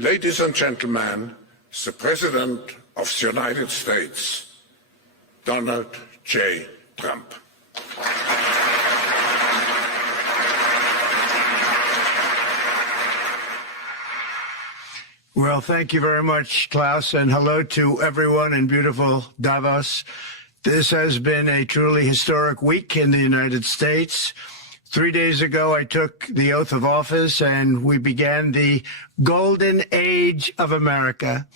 Ladies and gentlemen, the President of the United States, Donald J. Trump. Well, thank you very much, Klaus, and hello to everyone in beautiful Davos. This has been a truly historic week in the United States. 3 days ago, I took the oath of office, and we began the golden age of America.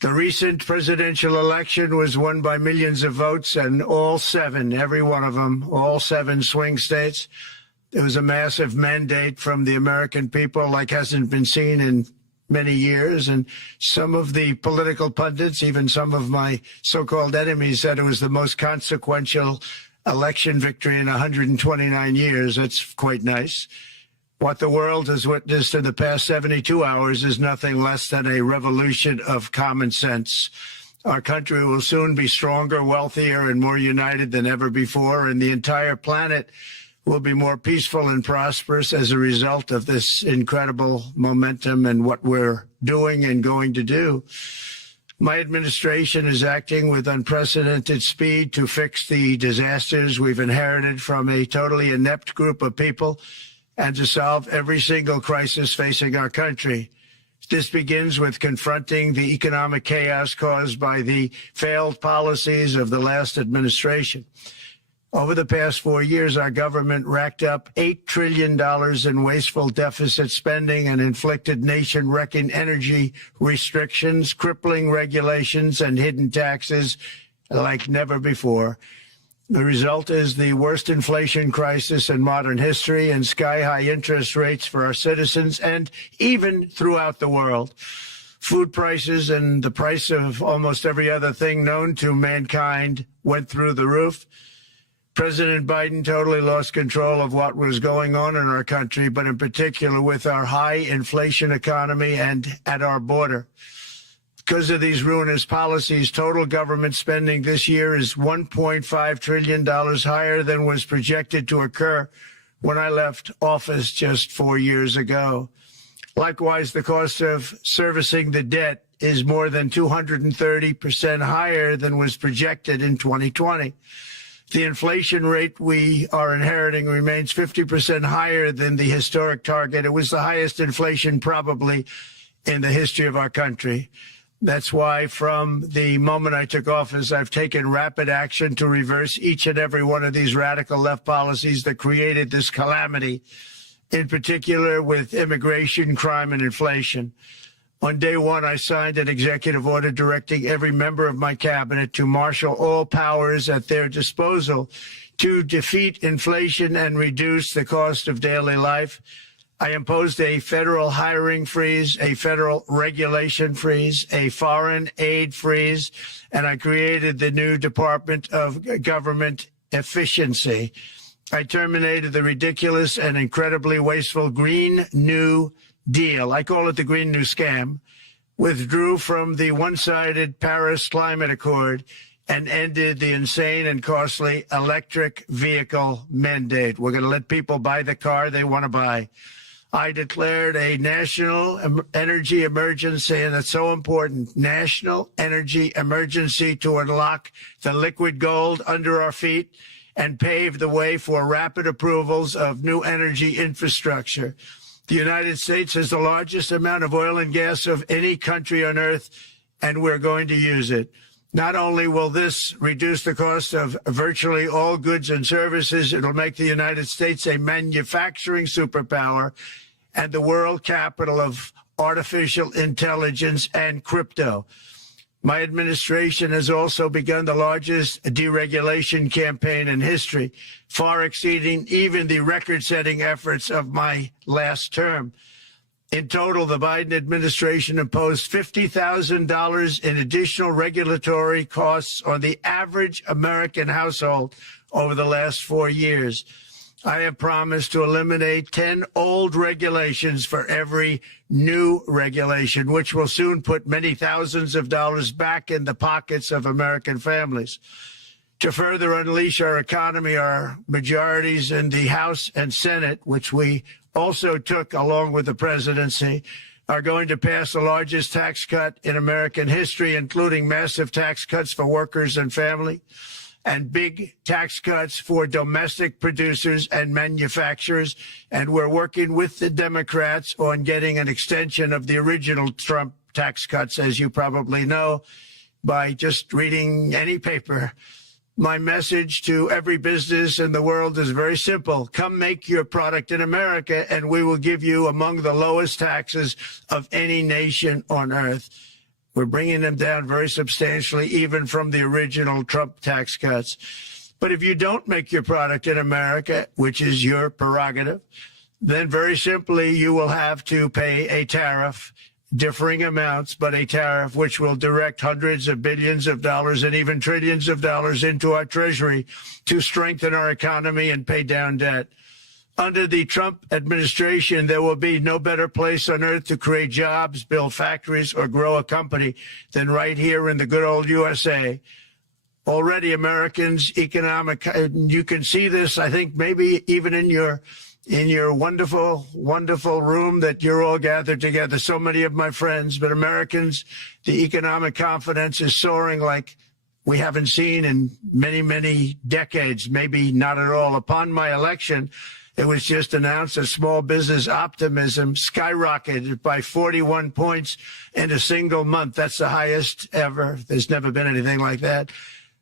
The recent presidential election was won by millions of votes, and all seven, every one of them, all seven swing states. There was a massive mandate from the American people like hasn't been seen in many years, and some of the political pundits, even some of my so-called enemies, said it was the most consequential election victory in 129 years. That's quite nice. What the world has witnessed in the past 72 hours is nothing less than a revolution of common sense. Our country will soon be stronger, wealthier, and more united than ever before, and the entire planet will be more peaceful and prosperous as a result of this incredible momentum and what we're doing and going to do. My administration is acting with unprecedented speed to fix the disasters we've inherited from a totally inept group of people and to solve every single crisis facing our country. This begins with confronting the economic chaos caused by the failed policies of the last administration. Over the past 4 years, our government racked up $8 trillion in wasteful deficit spending and inflicted nation-wrecking energy restrictions, crippling regulations, and hidden taxes like never before. The result is the worst inflation crisis in modern history and sky-high interest rates for our citizens and even throughout the world. Food prices and the price of almost every other thing known to mankind went through the roof. President Biden totally lost control of what was going on in our country, but in particular with our high inflation economy and at our border. Because of these ruinous policies, total government spending this year is $1.5 trillion higher than was projected to occur when I left office just 4 years ago. Likewise, the cost of servicing the debt is more than 230% higher than was projected in 2020. The inflation rate we are inheriting remains 50% higher than the historic target. It was the highest inflation probably in the history of our country. That's why from the moment I took office, I've taken rapid action to reverse each and every one of these radical left policies that created this calamity, in particular with immigration, crime, and inflation. On day one, I signed an executive order directing every member of my cabinet to marshal all powers at their disposal to defeat inflation and reduce the cost of daily life. I imposed a federal hiring freeze, a federal regulation freeze, a foreign aid freeze, and I created the new Department of Government Efficiency. I terminated the ridiculous and incredibly wasteful Green New Deal. I call it the Green New Scam, withdrew from the one-sided Paris Climate Accord, and ended the insane and costly electric vehicle mandate. We're going to let people buy the car they want to buy. I declared a national energy emergency, and it's so important, national energy emergency to unlock the liquid gold under our feet and pave the way for rapid approvals of new energy infrastructure. The United States has the largest amount of oil and gas of any country on earth, and we're going to use it. Not only will this reduce the cost of virtually all goods and services, it'll make the United States a manufacturing superpower and the world capital of artificial intelligence and crypto. My administration has also begun the largest deregulation campaign in history, far exceeding even the record-setting efforts of my last term. In total, the Biden administration imposed $50,000 in additional regulatory costs on the average American household over the last 4 years. I have promised to eliminate 10 old regulations for every new regulation, which will soon put many thousands of dollars back in the pockets of American families. To further unleash our economy, our majorities in the House and Senate, which we also took along with the presidency, are going to pass the largest tax cut in American history, including massive tax cuts for workers and family, and big tax cuts for domestic producers and manufacturers. And we're working with the Democrats on getting an extension of the original Trump tax cuts, as you probably know, by just reading any paper. My message to every business in the world is very simple. Come make your product in America, and we will give you among the lowest taxes of any nation on earth. We're bringing them down very substantially, even from the original Trump tax cuts. But if you don't make your product in America, which is your prerogative, then very simply you will have to pay a tariff, differing amounts, but a tariff which will direct hundreds of billions of dollars and even trillions of dollars into our treasury to strengthen our economy and pay down debt. Under the Trump administration, there will be no better place on earth to create jobs, build factories, or grow a company than right here in the good old USA. Already Americans' economic, you can see this, I think, maybe even in your wonderful, wonderful room that you're all gathered together, so many of my friends, but Americans, the economic confidence is soaring like we haven't seen in many, many decades, maybe not at all. Upon my election, it was just announced that small business optimism skyrocketed by 41 points in a single month. That's the highest ever. There's never been anything like that.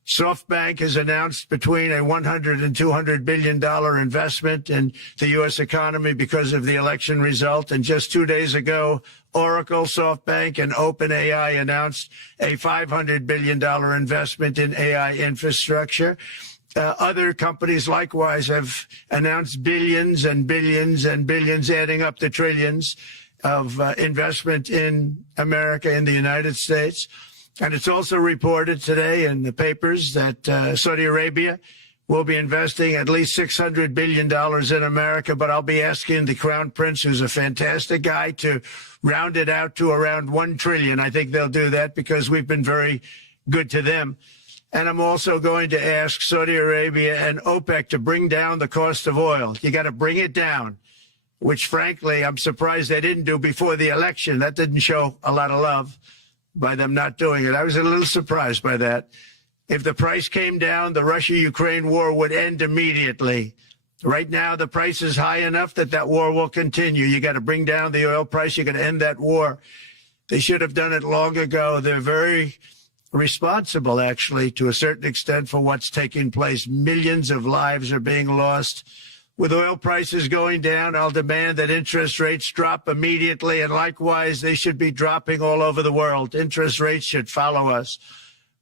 SoftBank has announced between a $100 and $200 billion investment in the U.S. economy because of the election result. And just 2 days ago, Oracle, SoftBank, and OpenAI announced a $500 billion investment in AI infrastructure. Other companies likewise have announced billions and billions and billions, adding up to trillions of investment in America, in the United States. And it's also reported today in the papers that Saudi Arabia will be investing at least $600 billion in America. But I'll be asking the Crown Prince, who's a fantastic guy, to round it out to around $1 trillion. I think they'll do that because we've been very good to them. And I'm also going to ask Saudi Arabia and OPEC to bring down the cost of oil. You got to bring it down, which, frankly, I'm surprised they didn't do before the election. That didn't show a lot of love by them not doing it. I was a little surprised by that. If the price came down, the Russia-Ukraine war would end immediately. Right now, the price is high enough that that war will continue. You got to bring down the oil price. You got to end that war. They should have done it long ago. They're very responsible, actually, to a certain extent, for what's taking place. Millions of lives are being lost. With oil prices going down, I'll demand that interest rates drop immediately, and likewise, they should be dropping all over the world. Interest rates should follow us.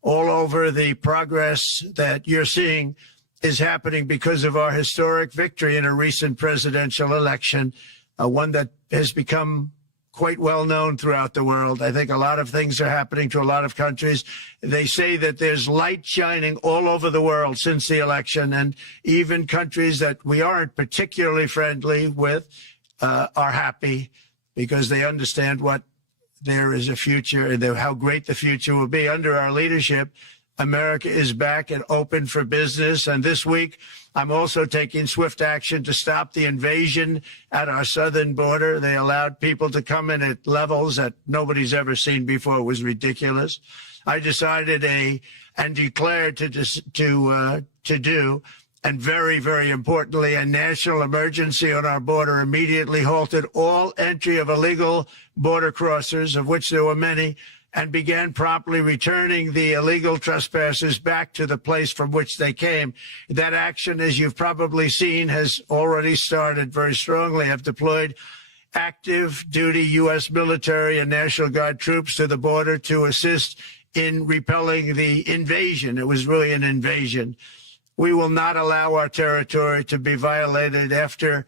All over, the progress that you're seeing is happening because of our historic victory in a recent presidential election, one that has become quite well known throughout the world. I think a lot of things are happening to a lot of countries. They say that there's light shining all over the world since the election, and even countries that we aren't particularly friendly with are happy because they understand what there is a future and how great the future will be. Under our leadership, America is back and open for business. And this week, I'm also taking swift action to stop the invasion at our southern border. They allowed people to come in at levels that nobody's ever seen before. It was ridiculous. I decided and declared to do, and very, very importantly, a national emergency on our border, immediately halted all entry of illegal border crossers, of which there were many, and began promptly returning the illegal trespassers back to the place from which they came. That action, as you've probably seen, has already started very strongly. I've deployed active duty U.S. military and National Guard troops to the border to assist in repelling the invasion. It was really an invasion. We will not allow our territory to be violated. After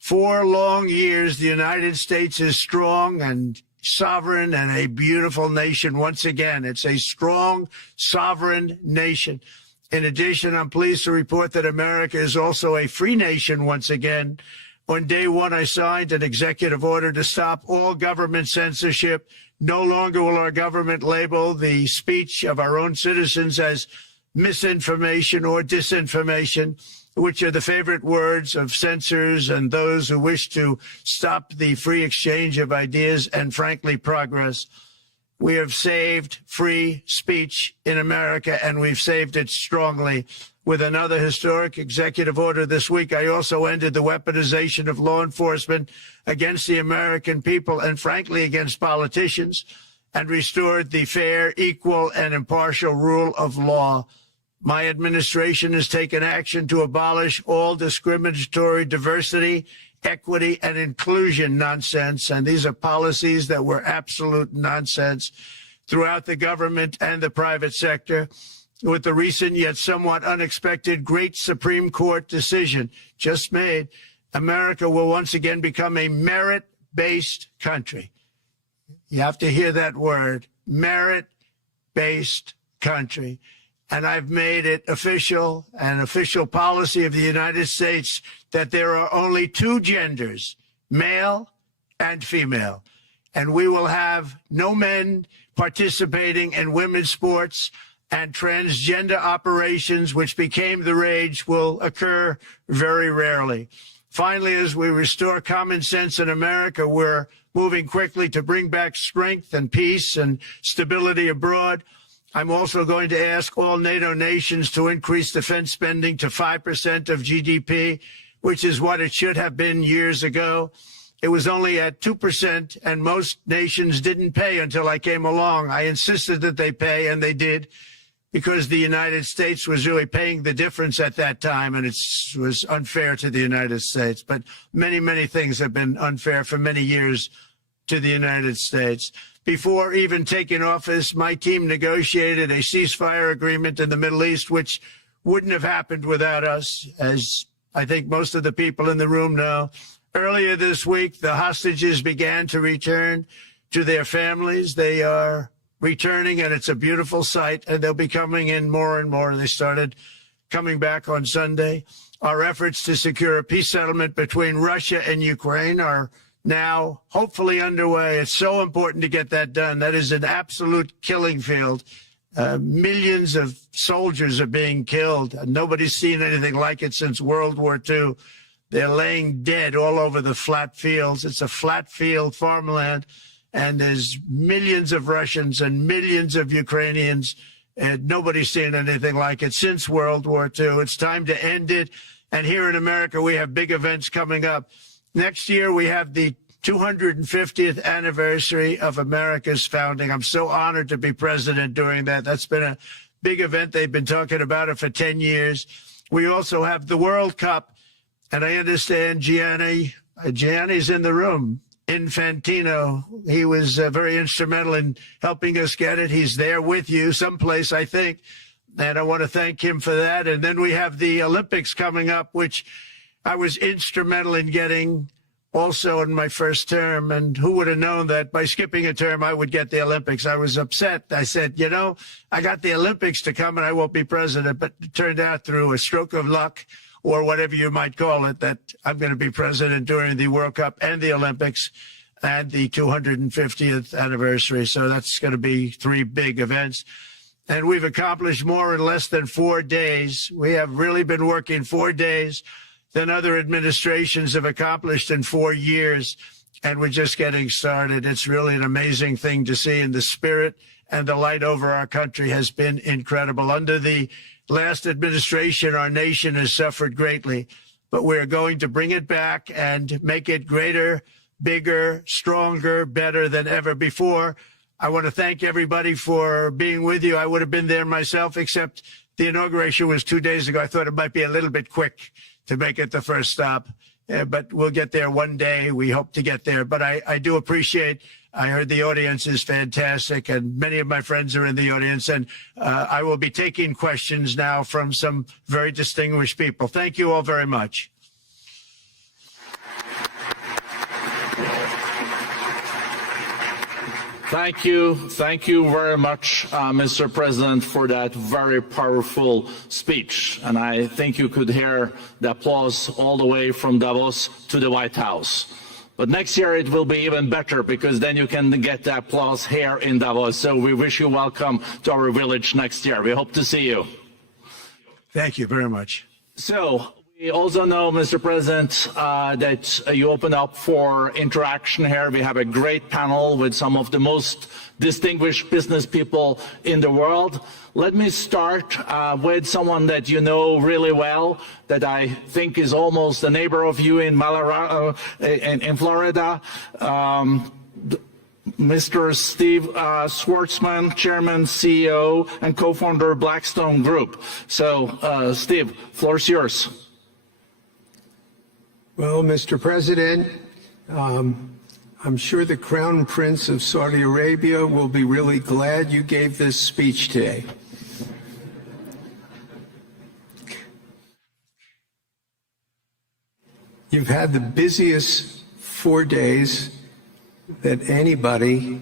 4 long years, the United States is strong and sovereign and a beautiful nation once again. It's a strong, sovereign nation. In addition, I'm pleased to report that America is also a free nation once again. On day one, I signed an executive order to stop all government censorship. No longer will our government label the speech of our own citizens as misinformation or disinformation. which are the favorite words of censors and those who wish to stop the free exchange of ideas and, frankly, progress. We have saved free speech in America, and we've saved it strongly. With another historic executive order this week, I also ended the weaponization of law enforcement against the American people and, frankly, against politicians, and restored the fair, equal, and impartial rule of law. My administration has taken action to abolish all discriminatory diversity, equity, and inclusion nonsense, and these are policies that were absolute nonsense throughout the government and the private sector. With the recent yet somewhat unexpected great Supreme Court decision just made, America will once again become a merit-based country. You have to hear that word, merit-based country. And I've made it official, an official policy of the United States, that there are only two genders, male and female. And we will have no men participating in women's sports, and transgender operations, which became the rage, will occur very rarely. Finally, as we restore common sense in America, we're moving quickly to bring back strength and peace and stability abroad. I'm also going to ask all NATO nations to increase defense spending to 5% of GDP, which is what it should have been years ago. It was only at 2%, and most nations didn't pay until I came along. I insisted that they pay, and they did, because the United States was really paying the difference at that time, and it was unfair to the United States. But many, many things have been unfair for many years to the United States. Before even taking office, my team negotiated a ceasefire agreement in the Middle East, which wouldn't have happened without us, as I think most of the people in the room know. Earlier this week, the hostages began to return to their families. They are returning, and it's a beautiful sight, and they'll be coming in more and more. They started coming back on Sunday. Our efforts to secure a peace settlement between Russia and Ukraine are now hopefully underway. It's so important to get that done. That is an absolute killing field. Millions of soldiers are being killed. Nobody's seen anything like it since World War II. They're laying dead all over the flat fields. It's a flat field farmland. And there's millions of Russians and millions of Ukrainians, and nobody's seen anything like it since World War II. It's time to end it. And here in America, we have big events coming up. Next year, we have the 250th anniversary of America's founding. I'm so honored to be president during that. That's been a big event. They've been talking about it for 10 years. We also have the World Cup, and I understand Gianni's in the room. Infantino, he was very instrumental in helping us get it. He's there with you someplace, I think, and I want to thank him for that. And then we have the Olympics coming up, which I was instrumental in getting also in my first term. And who would have known that by skipping a term, I would get the Olympics? I was upset. I said, you know, I got the Olympics to come and I won't be president. But it turned out through a stroke of luck, or whatever you might call it, that I'm going to be president during the World Cup and the Olympics and the 250th anniversary. So that's going to be three big events. And we've accomplished more in less than 4 days. We have really been working 4 days than other administrations have accomplished in 4 years. And we're just getting started. It's really an amazing thing to see, and the spirit and the light over our country has been incredible. Under the last administration, our nation has suffered greatly, but we're going to bring it back and make it greater, bigger, stronger, better than ever before. I want to thank everybody for being with you. I would have been there myself, except the inauguration was 2 days ago. I thought it might be a little bit quick to make it the first stop, but we'll get there one day. We hope to get there. But I do appreciate, I heard the audience is fantastic, and many of my friends are in the audience, and I will be taking questions now from some very distinguished people. Thank you all very much. Thank you very much, Mr. President, for that very powerful speech. And I think you could hear the applause all the way from Davos to the White House. But next year it will be even better, because then you can get the applause here in Davos. So we wish you welcome to our village next year. We hope to see you. Thank you very much. So We also know, Mr. President, that you open up for interaction here. We have a great panel with some of the most distinguished business people in the world. Let me start with someone that you know really well, that I think is almost a neighbor of you in Florida. Mr. Steve Schwartzman, Chairman, CEO, and co-founder of Blackstone Group. So, Steve, floor is yours. Well, Mr. President, I'm sure the Crown Prince of Saudi Arabia will be really glad you gave this speech today. You've had the busiest 4 days that anybody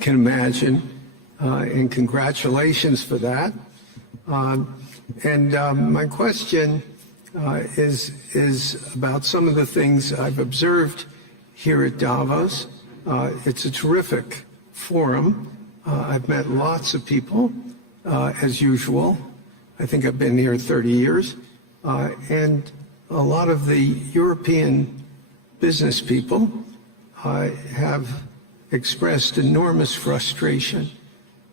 can imagine, and congratulations for that. My question is about some of the things I've observed here at Davos. It's a terrific forum. I've met lots of people, as usual. I think I've been here 30 years. And a lot of the European business people have expressed enormous frustration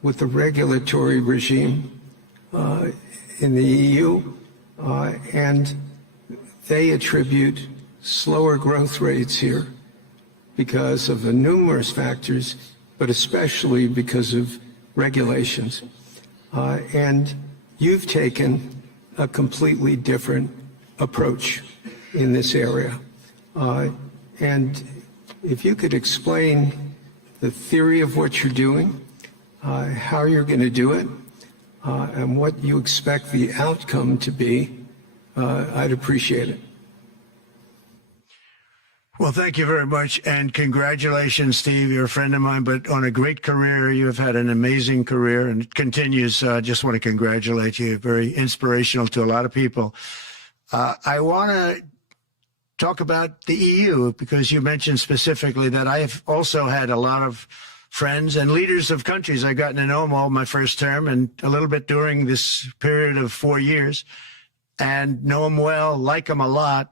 with the regulatory regime in the EU, and they attribute slower growth rates here because of the numerous factors, but especially because of regulations. And you've taken a completely different approach in this area. And if you could explain the theory of what you're doing, how you're going to do it, and what you expect the outcome to be, I'd appreciate it. Well, thank you very much, and congratulations, Steve. You're a friend of mine, but on a great career. You have had an amazing career, and it continues. I just want to congratulate you. Very inspirational to a lot of people. I want to talk about the EU, because you mentioned specifically that I've also had a lot of friends and leaders of countries. I've gotten to know them all my first term and a little bit during this period of 4 years, and know them well, like them a lot,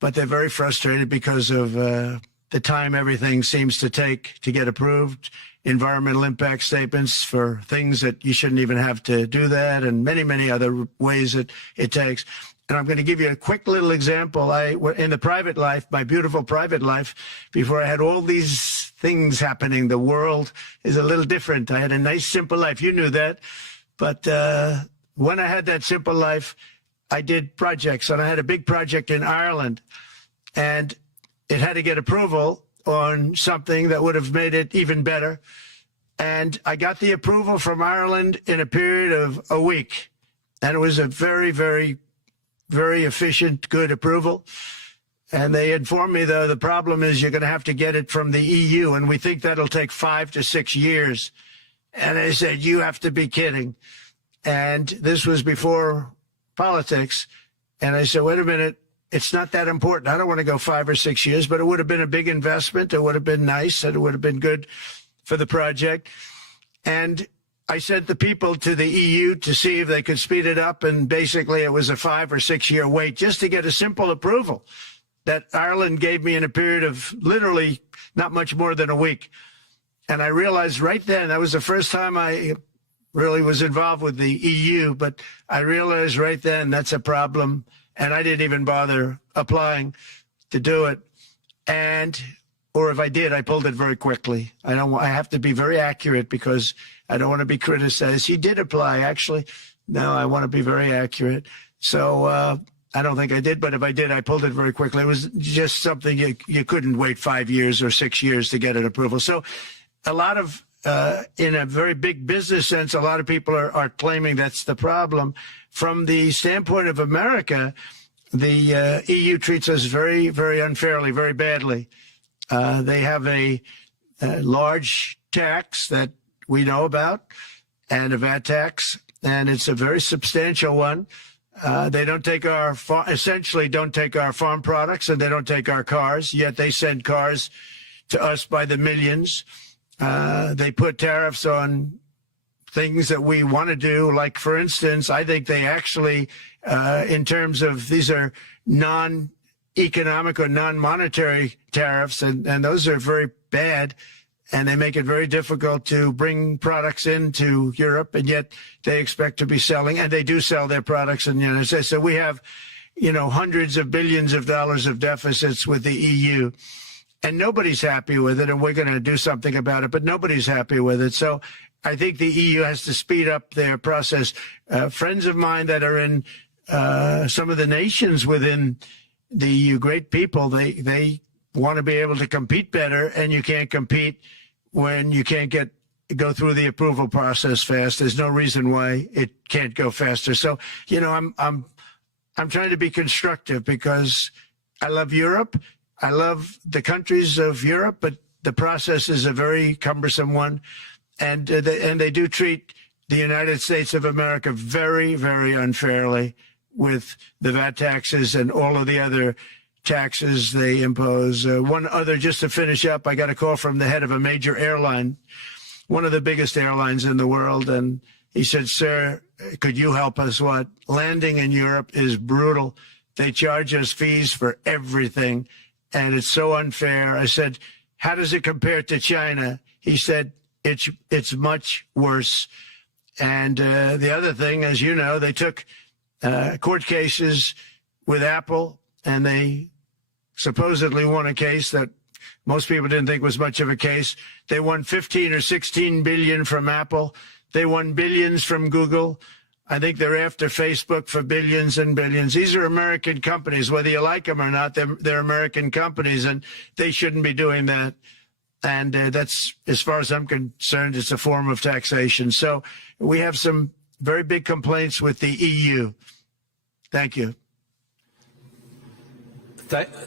but they're very frustrated because of the time everything seems to take to get approved, environmental impact statements for things that you shouldn't even have to do that, and many, many other ways that it takes. And I'm going to give you a quick little example. In the private life, my beautiful private life, before I had all these things happening, the world is a little different. I had a nice, simple life. You knew that. But when I had that simple life, I did projects. And I had a big project in Ireland. And it had to get approval on something that would have made it even better. And I got the approval from Ireland in a period of a week. And it was a very, very efficient, good approval. And they informed me, though, the problem is you're going to have to get it from the EU, and we think that'll take 5 to 6 years. And I said, you have to be kidding. And this was before politics. And I said, wait a minute, it's not that important. I don't want to go 5 or 6 years, but it would have been a big investment. It would have been nice, and it would have been good for the project. And I sent the people to the EU to see if they could speed it up, and basically it was a 5 or 6 year wait just to get a simple approval that Ireland gave me in a period of literally not much more than a week. And I realized right then, that was the first time I really was involved with the EU, but I realized right then that's a problem, and I didn't even bother applying to do it. Or if I did, I pulled it very quickly. I have to be very accurate because I don't want to be criticized. He did apply, actually. No, I want to be very accurate. So I don't think I did, but if I did, I pulled it very quickly. It was just something you couldn't wait 5 years or 6 years to get an approval. So a lot of, in a very big business sense, a lot of people are claiming that's the problem. From the standpoint of America, the EU treats us very, very unfairly, very badly. They have a large tax that we know about, and a VAT tax, and it's a very substantial one. They don't take essentially don't take our farm products, and they don't take our cars, yet they send cars to us by the millions. They put tariffs on things that we want to do. Like, for instance, I think they actually, in terms of these are non-economic or non-monetary tariffs, and those are very bad, and they make it very difficult to bring products into Europe, and yet they expect to be selling, and they do sell their products in the United States. So we have, hundreds of billions of dollars of deficits with the EU, and nobody's happy with it, and we're going to do something about it, but nobody's happy with it. So I think the EU has to speed up their process. Friends of mine that are in some of the nations within the EU, great people, they want to be able to compete better, and you can't compete when you can't go through the approval process fast. There's no reason why it can't go faster. So, I'm trying to be constructive because I love Europe. I love the countries of Europe, but the process is a very cumbersome one. And they do treat the United States of America very, very unfairly with the VAT taxes and all of the other taxes they impose. One other, just to finish up, I got a call from the head of a major airline, one of the biggest airlines in the world, and he said, "Sir, could you help us? What? Landing in Europe is brutal. They charge us fees for everything, and it's so unfair." I said, "How does it compare to China?" He said, it's much worse. And the other thing, as you know, they took court cases with Apple, and they supposedly won a case that most people didn't think was much of a case. They won 15 or 16 billion from Apple. They won billions from Google. I think they're after Facebook for billions and billions. These are American companies, whether you like them or not. They're American companies, and they shouldn't be doing that. And that's, as far as I'm concerned, it's a form of taxation. So we have some very big complaints with the EU. Thank you.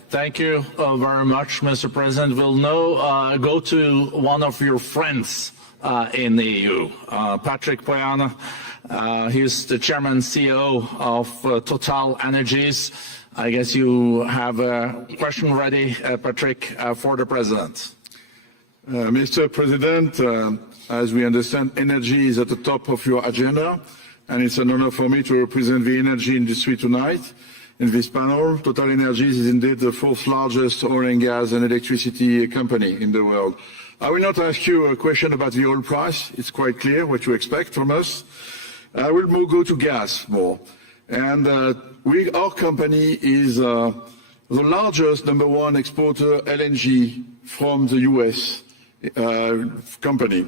Thank you very much, Mr. President. We'll now go to one of your friends in the EU, Patrick Pouyanné. He's the chairman and CEO of Total Energies. I guess you have a question ready, Patrick, for the president. Mr. President, as we understand, energy is at the top of your agenda, and it's an honor for me to represent the energy industry tonight in this panel. Total Energies is indeed the fourth largest oil and gas and electricity company in the world. I will not ask you a question about the oil price. It's quite clear what you expect from us. I will go to gas more. And our company is the largest #1 exporter LNG from the US company.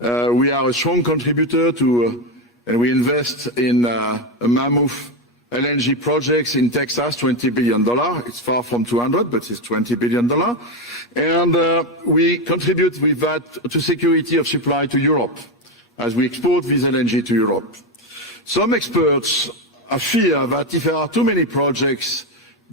We are a strong contributor to, and we invest in a mammoth LNG projects in Texas, $20 billion. It's far from 200, but it's $20 billion. And we contribute with that to security of supply to Europe as we export this LNG to Europe. Some experts fear that if there are too many projects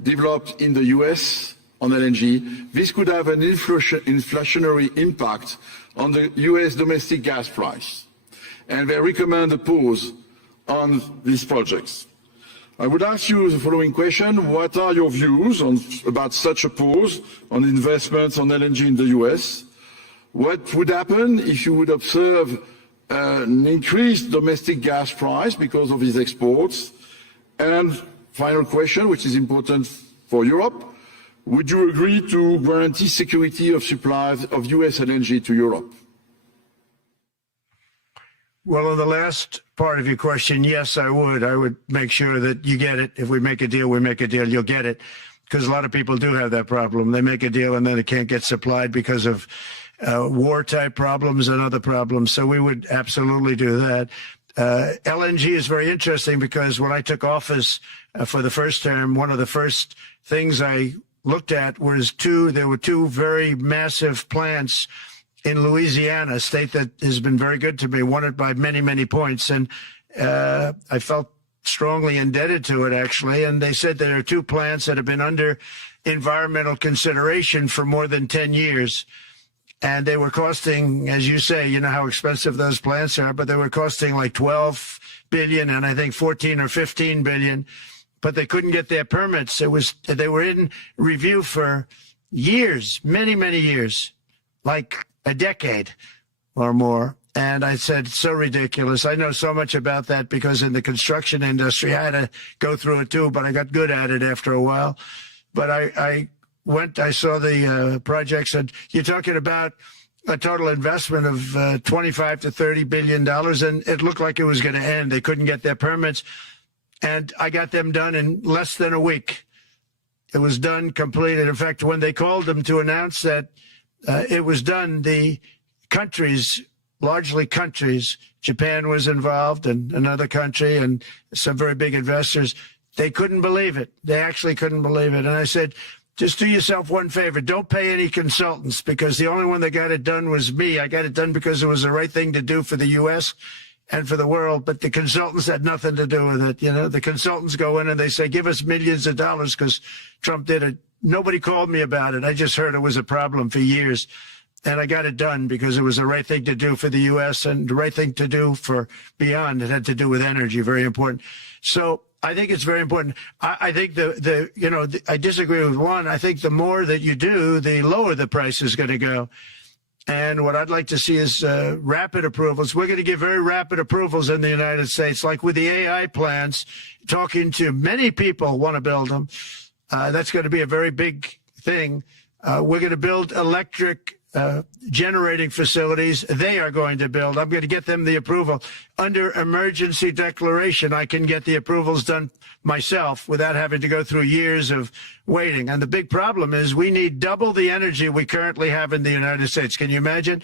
developed in the US on LNG, this could have an inflationary impact on the US domestic gas price. And they recommend a pause on these projects. I would ask you the following question: what are your views about such a pause on investments on LNG in the US? What would happen if you would observe an increased domestic gas price because of these exports? And final question, which is important for Europe: would you agree to guarantee security of supply of US LNG to Europe? Well, on the last part of your question, yes, I would. I would make sure that you get it. If we make a deal, we make a deal, you'll get it. Because a lot of people do have that problem. They make a deal and then it can't get supplied because of war-type problems and other problems. So we would absolutely do that. LNG is very interesting because when I took office for the first term, one of the first things I looked at was there were two very massive plants in Louisiana, a state that has been very good to me, won it by many, many points. And I felt strongly indebted to it, actually. And they said there are two plants that have been under environmental consideration for more than 10 years. And they were costing, as you say, you know how expensive those plants are, but they were costing like 12 billion and I think 14 or 15 billion. But they couldn't get their permits. They were in review for years, many, many years, like a decade or more. And I said, so ridiculous. I know so much about that because in the construction industry, I had to go through it too, but I got good at it after a while. But I saw the projects, and you're talking about a total investment of 25 to $30 billion, and it looked like it was going to end. They couldn't get their permits, and I got them done in less than a week. It was done, completed. In fact, when they called them to announce that it was done, the countries, largely countries, Japan was involved and another country and some very big investors, they couldn't believe it. They actually couldn't believe it. And I said, just do yourself one favor. Don't pay any consultants, because the only one that got it done was me. I got it done because it was the right thing to do for the U.S. and for the world, but the consultants had nothing to do with it. You know, the consultants go in and they say, give us millions of dollars because Trump did it. Nobody called me about it. I just heard it was a problem for years. And I got it done because it was the right thing to do for the U.S. and the right thing to do for beyond. It had to do with energy, very important. So I think it's very important. I think I disagree with one. I think the more that you do, the lower the price is going to go. And what I'd like to see is rapid approvals. We're going to give very rapid approvals in the United States, like with the AI plants, talking to many people want to build them. That's going to be a very big thing. We're going to build electric generating facilities. They are going to build. I'm going to get them the approval. Under emergency declaration, I can get the approvals done myself without having to go through years of waiting. And the big problem is we need double the energy we currently have in the United States. Can you imagine?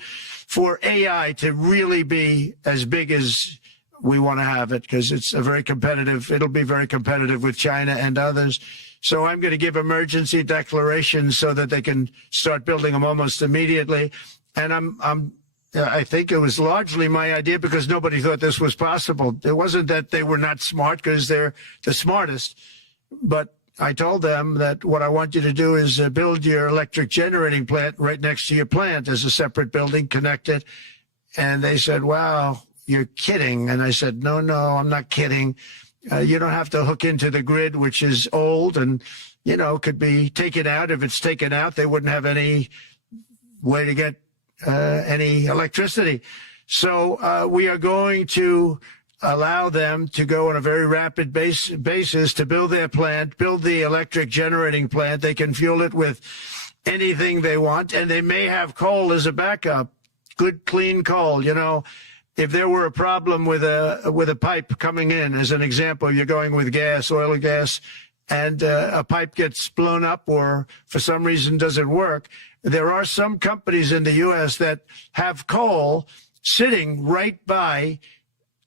For AI to really be as big as we want to have it, because it's a very competitive, it'll be very competitive with China and others. So I'm going to give emergency declarations so that they can start building them almost immediately. And I think it was largely my idea because nobody thought this was possible. It wasn't that they were not smart, because they're the smartest. But I told them that what I want you to do is build your electric generating plant right next to your plant as a separate building connected. And they said, wow, you're kidding. And I said, no, I'm not kidding. You don't have to hook into the grid, which is old and, could be taken out. If it's taken out, they wouldn't have any way to get any electricity. So we are going to allow them to go on a very rapid basis to build their plant, build the electric generating plant. They can fuel it with anything they want, and they may have coal as a backup, good, clean coal, If there were a problem with a pipe coming in, as an example, you're going with gas, oil or gas, and a pipe gets blown up or for some reason doesn't work, there are some companies in the U.S. that have coal sitting right by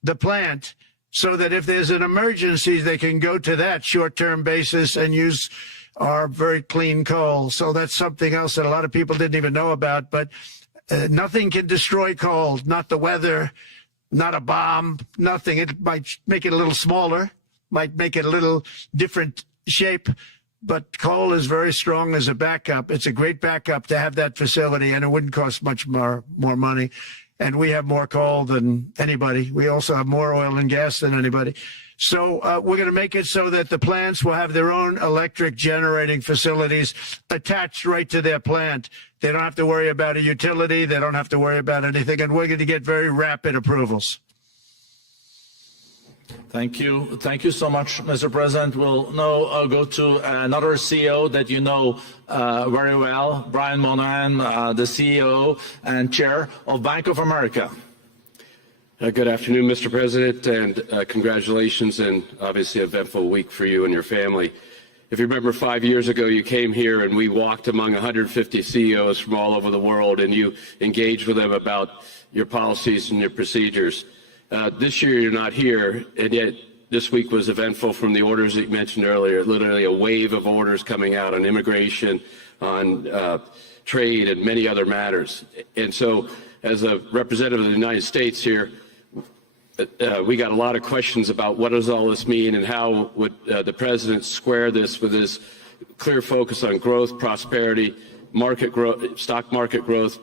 the plant so that if there's an emergency, they can go to that short-term basis and use our very clean coal. So that's something else that a lot of people didn't even know about, but nothing can destroy coal, not the weather, not a bomb, nothing. It might make it a little smaller, might make it a little different shape, but coal is very strong as a backup. It's a great backup to have that facility, and it wouldn't cost much more money. And we have more coal than anybody. We also have more oil and gas than anybody. So we're going to make it so that the plants will have their own electric generating facilities attached right to their plant. They don't have to worry about a utility. They don't have to worry about anything. And we're going to get very rapid approvals. Thank you. Thank you so much, Mr. President. We'll now go to another CEO that you know very well, Brian Moynihan, the CEO and Chair of Bank of America. Good afternoon, Mr. President, and congratulations, and obviously an eventful week for you and your family. If you remember 5 years ago, you came here and we walked among 150 CEOs from all over the world, and you engaged with them about your policies and your procedures. This year you're not here, and yet this week was eventful from the orders that you mentioned earlier, literally a wave of orders coming out on immigration, on trade, and many other matters. And so as a representative of the United States here, we got a lot of questions about what does all this mean and how would the president square this with his clear focus on growth, prosperity, market growth, stock market growth,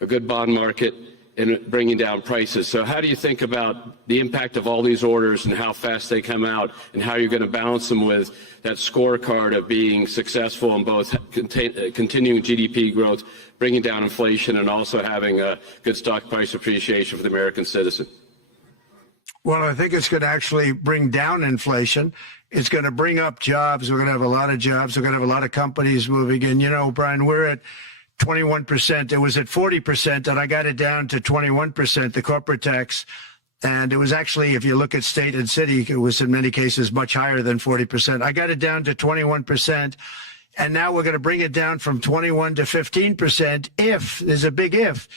a good bond market, in bringing down prices. So how do you think about the impact of all these orders and how fast they come out, and how you're going to balance them with that scorecard of being successful in both continuing GDP growth, bringing down inflation, and also having a good stock price appreciation for the American citizen? Well, I think it's going to actually bring down inflation. It's going to bring up jobs. We're going to have a lot of jobs. We're going to have a lot of companies moving in. You know, Brian, we're at 21%. It was at 40%, and I got it down to 21%, the corporate tax. And it was actually, if you look at state and city, it was in many cases much higher than 40%. I got it down to 21%. And now we're going to bring it down from 21 to 15% if, there's a big if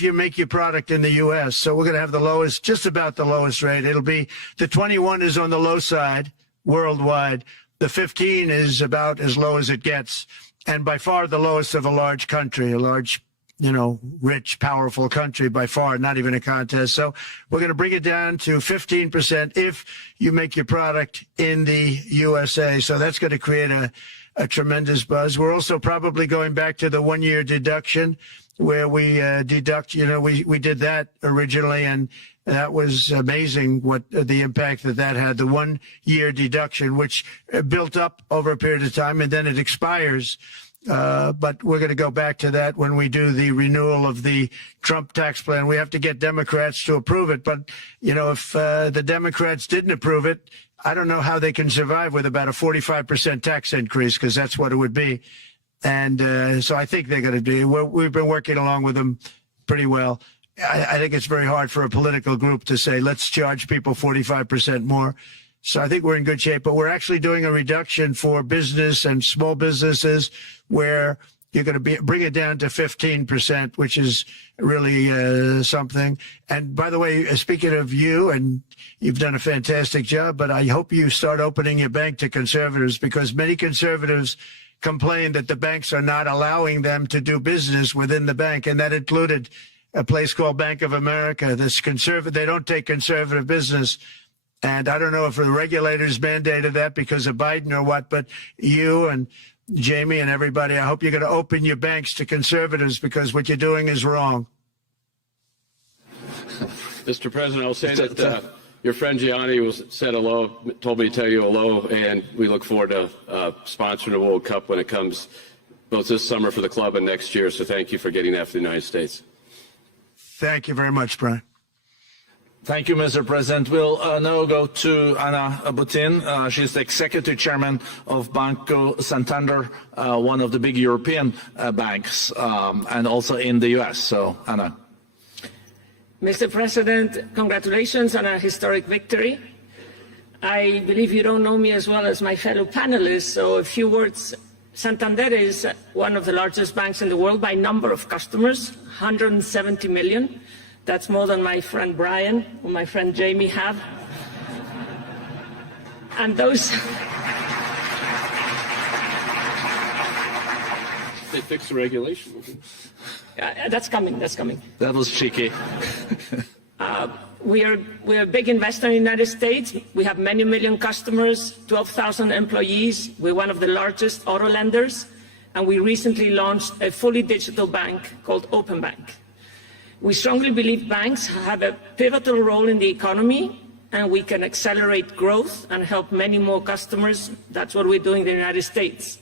you make your product in the U.S. So we're going to have the lowest, just about the lowest rate. It'll be, the 21 is on the low side worldwide. The 15 is about as low as it gets. And by far the lowest of a large country, a large, you know, rich, powerful country by far, not even a contest. So we're going to bring it down to 15% if you make your product in the USA. So that's going to create a tremendous buzz. We're also probably going back to the 1 year deduction where we deduct, you know, we did that originally, and that was amazing what the impact that had, the 1 year deduction, which built up over a period of time and then it expires. But we're going to go back to that when we do the renewal of the Trump tax plan. We have to get Democrats to approve it. But, you know, if the Democrats didn't approve it, I don't know how they can survive with about a 45% tax increase, because that's what it would be. And so I think they're going to do. We've been working along with them pretty well. I think it's very hard for a political group to say, let's charge people 45% more. So I think we're in good shape. But we're actually doing a reduction for business and small businesses where you're going to bring it down to 15%, which is really something. And by the way, speaking of you, and you've done a fantastic job, but I hope you start opening your bank to conservatives, because many conservatives complain that the banks are not allowing them to do business within the bank. And that included a place called Bank of America. This they don't take conservative business. And I don't know if the regulators mandated that because of Biden or what, but you and Jamie and everybody, I hope you're going to open your banks to conservatives, because what you're doing is wrong. Mr. President, I'll say that your friend Gianni said hello, told me to tell you hello, and we look forward to sponsoring the World Cup when it comes, both this summer for the club and next year. So thank you for getting that for the United States. Thank you very much, Brian. Thank you, Mr. President. We'll now go to Anna Butin. She's the Executive Chairman of Banco Santander, one of the big European banks, and also in the U.S. So, Anna. Mr. President, congratulations on a historic victory. I believe you don't know me as well as my fellow panelists, so a few words. Santander is one of the largest banks in the world by number of customers, 170 million. That's more than my friend Brian or my friend Jamie have. And those... They fixed the regulation. That's coming, that's coming. That was cheeky. We're a big investor in the United States. We have many million customers, 12,000 employees. We're one of the largest auto lenders. And we recently launched a fully digital bank called Open Bank. We strongly believe banks have a pivotal role in the economy, and we can accelerate growth and help many more customers. That's what we're doing in the United States.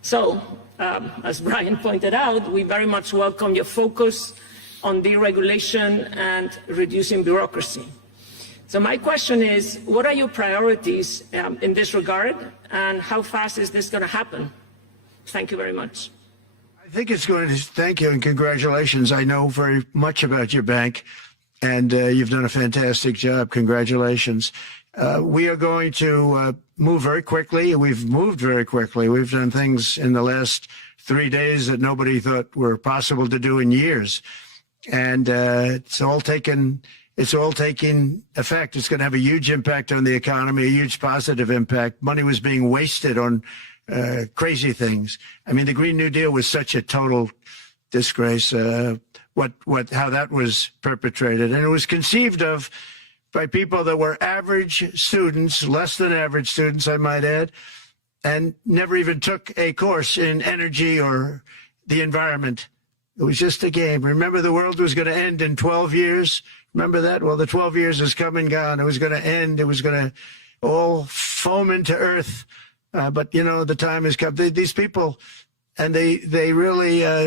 So, as Brian pointed out, we very much welcome your focus on deregulation and reducing bureaucracy. So my question is, what are your priorities in this regard, and how fast is this going to happen? Thank you very much. I think it's going to, thank you and congratulations. I know very much about your bank, and you've done a fantastic job. Congratulations. We are going to move very quickly. We've moved very quickly. We've done things in the last 3 days that nobody thought were possible to do in years. And it's all taking effect. It's going to have a huge impact on the economy, a huge positive impact. Money was being wasted on crazy things. I mean, the Green New Deal was such a total disgrace, how that was perpetrated. And it was conceived of by people that were average students, less than average students, I might add, and never even took a course in energy or the environment. It was just a game. Remember, the world was going to end in 12 years? Remember that? Well, the 12 years has come and gone. It was going to end. It was going to all foam into earth. But, you know, the time has come. These people, and they really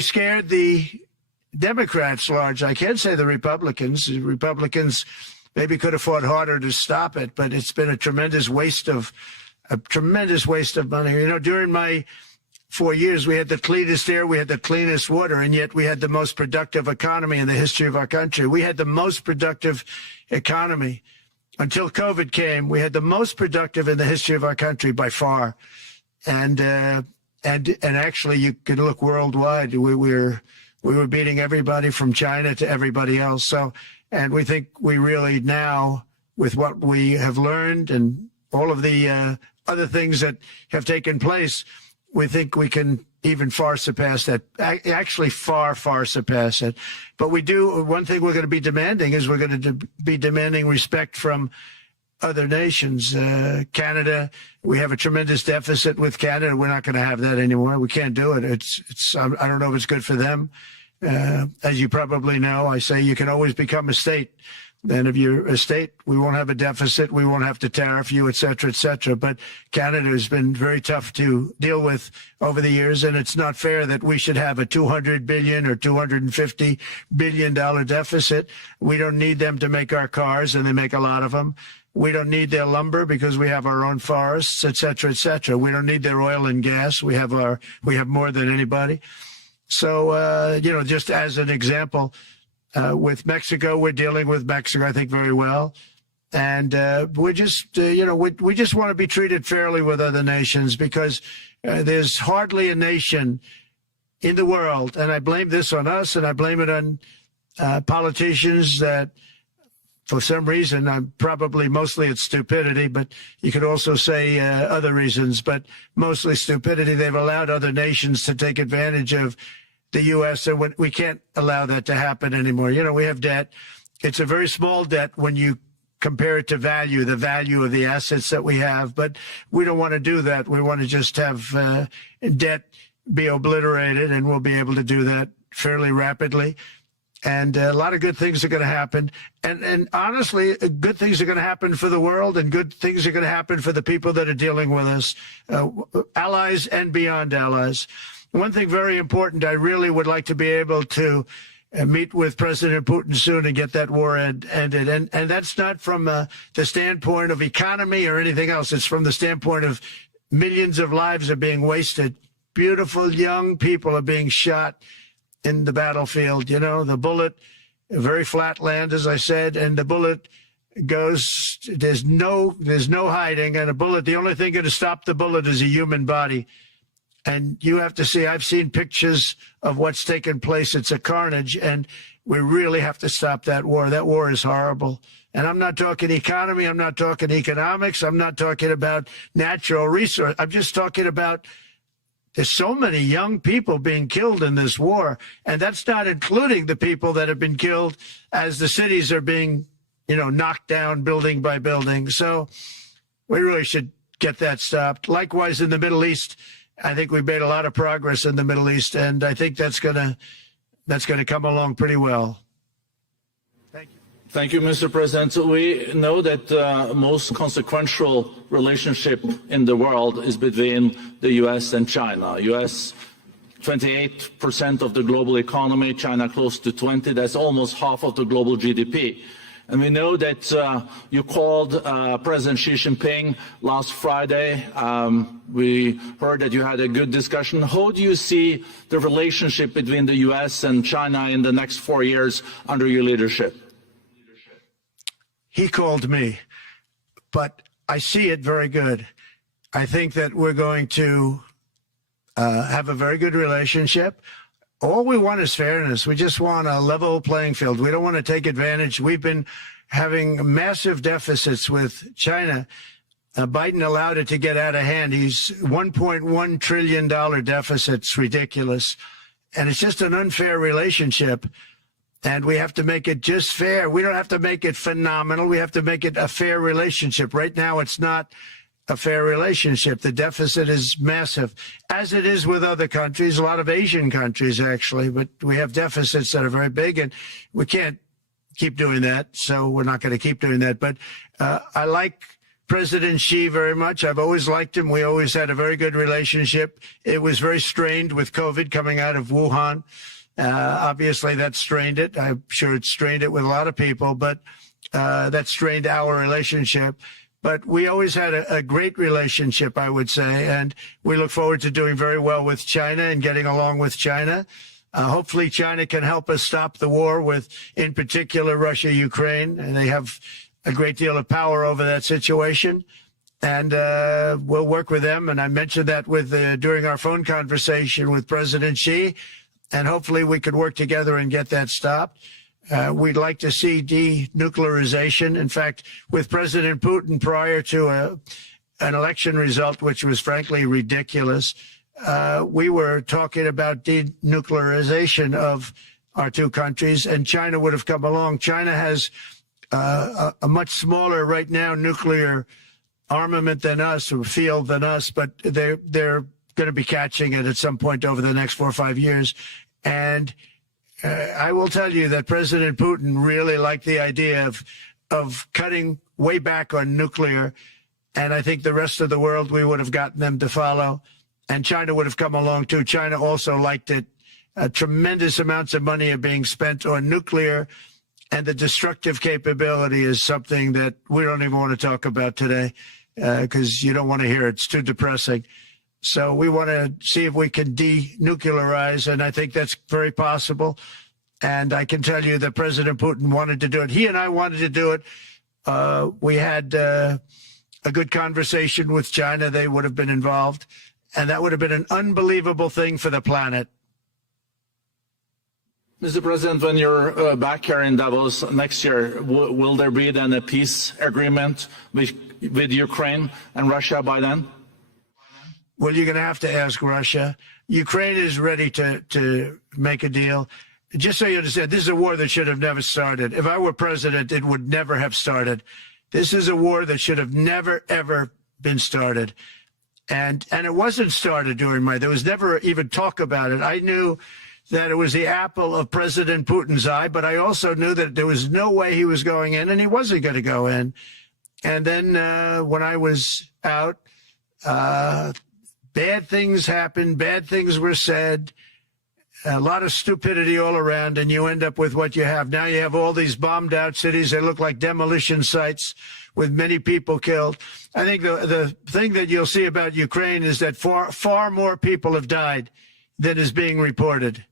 scared the Democrats large. I can't say the Republicans. The Republicans maybe could have fought harder to stop it, but it's been a tremendous waste of money. You know, during my 4 years, we had the cleanest air, we had the cleanest water, and yet we had the most productive economy in the history of our country. We had the most productive economy until COVID came. We had the most productive in the history of our country by far, and actually, you can look worldwide. We were beating everybody from China to everybody else. So, and we think we really now, with what we have learned and all of the other things that have taken place, we think we can even far surpass that, actually far surpass it. But we do, one thing we're going to be demanding is we're going to be demanding respect from other nations. Canada, we have a tremendous deficit with Canada. We're not going to have that anymore. We can't do it. I don't know if it's good for them. As you probably know, I say you can always become a state. And if you're a state, we won't have a deficit. We won't have to tariff you, et cetera, et cetera. But Canada has been very tough to deal with over the years. And it's not fair that we should have a $200 billion or $250 billion deficit. We don't need them to make our cars, and they make a lot of them. We don't need their lumber because we have our own forests, et cetera, et cetera. We don't need their oil and gas. We have more than anybody. So, you know, just as an example, with Mexico, we're dealing with Mexico, I think, very well. And we're just, you know, we just want to be treated fairly with other nations, because there's hardly a nation in the world, and I blame this on us, and I blame it on politicians that, for some reason, probably mostly it's stupidity, but you could also say other reasons, but mostly stupidity. They've allowed other nations to take advantage of the U.S., and we can't allow that to happen anymore. You know, we have debt. It's a very small debt when you compare it to the value of the assets that we have, but we don't want to do that. We want to just have debt be obliterated, and we'll be able to do that fairly rapidly. And a lot of good things are going to happen. And honestly, good things are going to happen for the world, and good things are going to happen for the people that are dealing with us, allies and beyond allies. One thing very important, I really would like to be able to meet with President Putin soon and get that war ended. And that's not from the standpoint of economy or anything else. It's from the standpoint of millions of lives are being wasted. Beautiful young people are being shot in the battlefield. You know, the bullet, very flat land, as I said, and the bullet goes, there's no hiding. And a bullet, the only thing going to stop the bullet is a human body. And you have to see, I've seen pictures of what's taken place. It's a carnage, and we really have to stop that war. That war is horrible. And I'm not talking economy. I'm not talking economics. I'm not talking about natural resource. I'm just talking about there's so many young people being killed in this war. And that's not including the people that have been killed as the cities are being, you know, knocked down building by building. So we really should get that stopped. Likewise, in the Middle East, I think we've made a lot of progress in the Middle East, and I think that's gonna come along pretty well. Thank you. Thank you, Mr. President. So we know that the most consequential relationship in the world is between the U.S. and China. U.S. 28% of the global economy, China close to 20%. That's almost half of the global GDP. And we know that you called President Xi Jinping last Friday. We heard that you had a good discussion. How do you see the relationship between the U.S. and China in the next 4 years under your leadership? He called me, but I see it very good. I think that we're going to have a very good relationship. All we want is fairness. We just want a level playing field. We don't want to take advantage. We've been having massive deficits with China. Biden allowed it to get out of hand. He's $1.1 trillion deficit. It's ridiculous. And it's just an unfair relationship. And we have to make it just fair. We don't have to make it phenomenal. We have to make it a fair relationship. Right now, it's not a fair relationship. The deficit is massive, as it is with other countries, a lot of Asian countries, actually. But we have deficits that are very big, and we can't keep doing that. So we're not going to keep doing that. But I like President Xi very much. I've always liked him. We always had a very good relationship. It was very strained with COVID coming out of Wuhan. Obviously, that strained it. I'm sure it strained it with a lot of people, but that strained our relationship. But we always had a great relationship, I would say, and we look forward to doing very well with China and getting along with China. Hopefully, China can help us stop the war with, in particular, Russia, Ukraine, and they have a great deal of power over that situation. And we'll work with them. And I mentioned that with during our phone conversation with President Xi, and hopefully we could work together and get that stopped. We'd like to see denuclearization. In fact, with President Putin, prior to an election result, which was frankly ridiculous, we were talking about denuclearization of our two countries, and China would have come along. China has a much smaller right now nuclear armament than us, or field than us, but they're going to be catching it at some point over the next 4 or 5 years. And I will tell you that President Putin really liked the idea of cutting way back on nuclear. And I think the rest of the world, we would have gotten them to follow. And China would have come along, too. China also liked it. Tremendous amounts of money are being spent on nuclear. And the destructive capability is something that we don't even want to talk about today because you don't want to hear it. It's too depressing. So we want to see if we can denuclearize, and I think that's very possible. And I can tell you that President Putin wanted to do it. He and I wanted to do it. We had a good conversation with China. They would have been involved, and that would have been an unbelievable thing for the planet. Mr. President, when you're back here in Davos next year, will there be then a peace agreement with Ukraine and Russia by then? Well, you're going to have to ask Russia. Ukraine is ready to make a deal. Just so you understand, this is a war that should have never started. If I were president, it would never have started. This is a war that should have never, ever been started. And it wasn't started during there was never even talk about it. I knew that it was the apple of President Putin's eye, but I also knew that there was no way he was going in, and he wasn't going to go in. And then when I was out, bad things happened, bad things were said, a lot of stupidity all around, and you end up with what you have. Now you have all these bombed out cities. They look like demolition sites with many people killed. I think the thing that you'll see about Ukraine is that far more people have died than is being reported.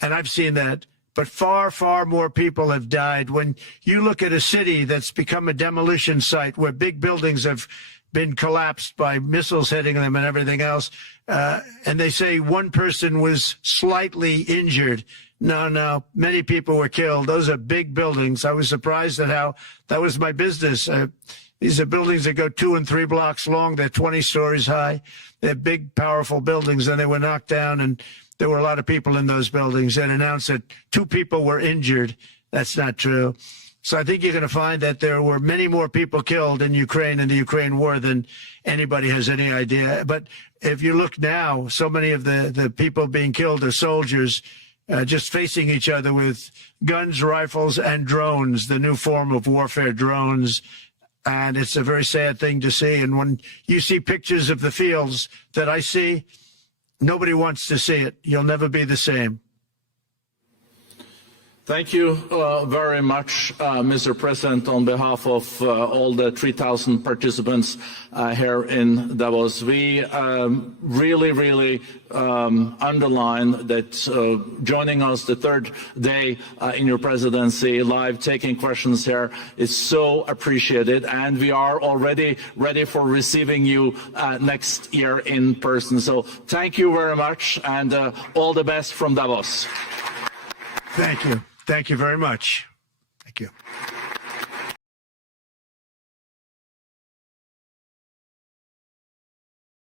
And I've seen that. But far, far more people have died. When you look at a city that's become a demolition site where big buildings have been collapsed by missiles hitting them and everything else, and they say one person was slightly injured. No, many people were killed. Those are big buildings. I was surprised at how that was my business. These are buildings that go 2 and 3 blocks long. They're 20 stories high. They're big, powerful buildings, and they were knocked down, and there were a lot of people in those buildings. That announced that 2 people were injured. That's not true. So I think you're going to find that there were many more people killed in Ukraine in the Ukraine war than anybody has any idea. But if you look now, so many of the people being killed are soldiers just facing each other with guns, rifles, and drones, the new form of warfare, drones. And it's a very sad thing to see. And when you see pictures of the fields that I see, nobody wants to see it. You'll never be the same. Thank you very much, Mr. President, on behalf of all the 3,000 participants here in Davos. We really underline that joining us the third day in your presidency, live taking questions here, is so appreciated, and we are already ready for receiving you next year in person. So thank you very much, and all the best from Davos. Thank you. Thank you very much. Thank you.